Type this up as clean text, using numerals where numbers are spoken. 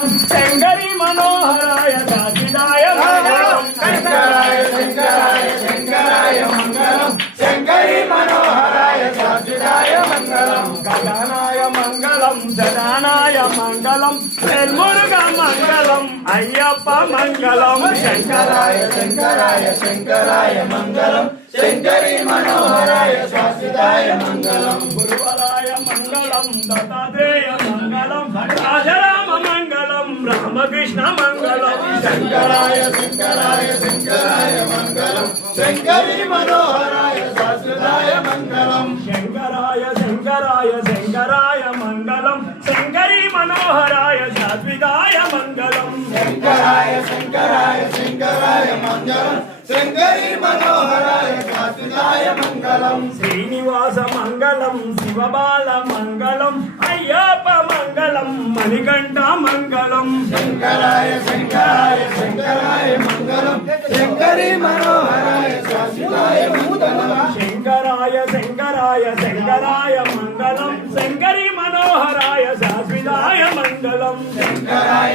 శంకరి మనోహరాయ శాశ్వతాయ మంగళం శంకరాయ శంకరాయ శంకరాయ మంగళం శంకరి మనోహరాయ శాశ్వతాయ మంగళం గగనాయ మంగళం జనానాయ మంగళం వెల్మురుగ మంగళం అయ్యప్ప మంగళం శంకరాయ శంకరాయ శంకరాయ మంగళం శంకరి మనోహరాయ శాశ్వతాయ మంగళం గురువరాయ మంగళం దత్తాత్రేయ మంగళం రాజరామ మంగళం రామకృష్ణ మంగళం శంకరాయ శంకరాయ శంకరాయ మంగళం శంకరి మనోహరాయ శాశ్వతాయ మంగళం శంకరాయ శంకరాయ శంకరాయ మంగళం శంకరి మనోహరాయ శాశ్వతాయ మంగళం శంకరాయ శంకరాయ శంకరాయ మంగళం శంకరి మనోహరాయ శాశ్వతాయ మంగళం శ్రీనివాస మంగళం శివబాల మంగళం అయ్యప్ప మంగళం మణికంఠ మంగళం శంకరాయ శంకరాయ శంకరాయ మంగళం శంకరి మనోహరాయ శాశ్వతాయ మంగళం శంకరాయ శంకరాయ శంకరాయ మంగళం శంకరి మనోహరాయ శాశ్వతాయ మంగళం శంకరాయ